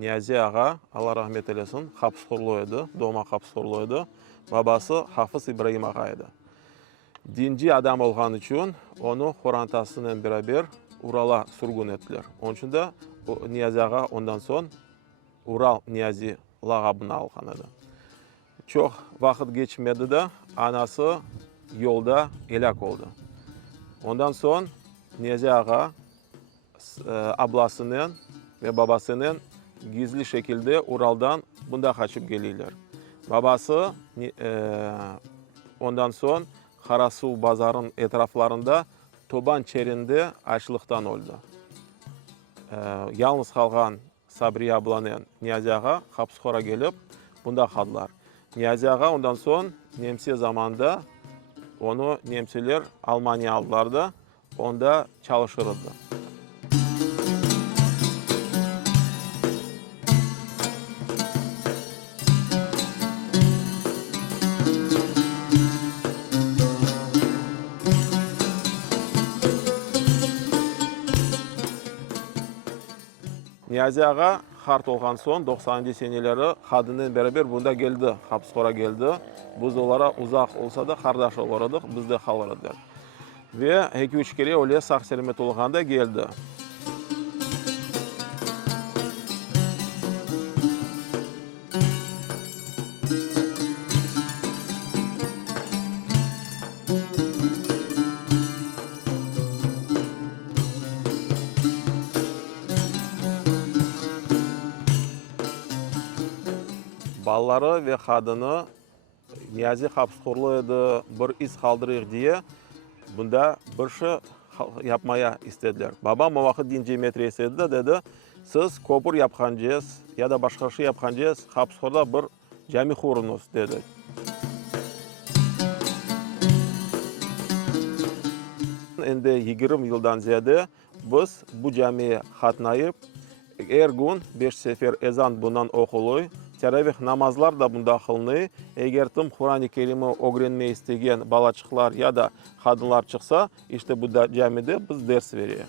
Niyazi ağa, Allah rahmet eylesin, hapsxo'rluydu, doğma hapsxo'rluydu. Babası Hafız İbrahim ağaydı. Dinci adam olğan üçün onu xorantasıyla beraber Ural'a sürgün ettiler. Onun için de Niyazi ağa ondan son Ural Niyazi lağabını alğan edi. Çok vakit geçmedi de anası yolda helak oldu. Ondan son Niyazi ağa ablasının ve babasının gizli şekilde Ural'dan bunda kaçıp geliyorlar. Babası ondan son Karasu bazarın etraflarında Toban çerinde açlıktan öldü. Yalnız kalgan Sabriye ablanın Niyazi ağa hapsxo'ra gelip bunda kaldılar. Niyazi ağa ondan son Nemsiye zamanında onu Nemsiler Almanya aldılar da onda çalışırdı. Niyazi ağa hart olğan son 90-cı seneleri kadının beraber bunda geldi, hapsxo'ra geldi. Biz onlara uzak olsa da kardeş olurdik, bizde kalırdılar. Ve 2-3 kere öyle sağ selamet olğanda geldi. Balları ve kadını Niyazi hapsxo'rluydu, bir iz kaldırır diye bunda bir şey yapmaya istediler. Babam o vakit dinci metresi dedi, siz köpür yapkancıyız ya da başka şey yapkancıyız, hapsxo'rda bir cami kurunuz dedi. Endi 20 yıldan ziyade biz bu camiye katnayıp her gün 5 sefer ezan bundan okuluy. Teravih namazlar da bunda kılınıyor. Eğer tüm Kur'an-ı Kerim'i öğrenmeyi isteyen balaçıklar ya da kadınlar çıksa işte bu da camide biz ders veriyor.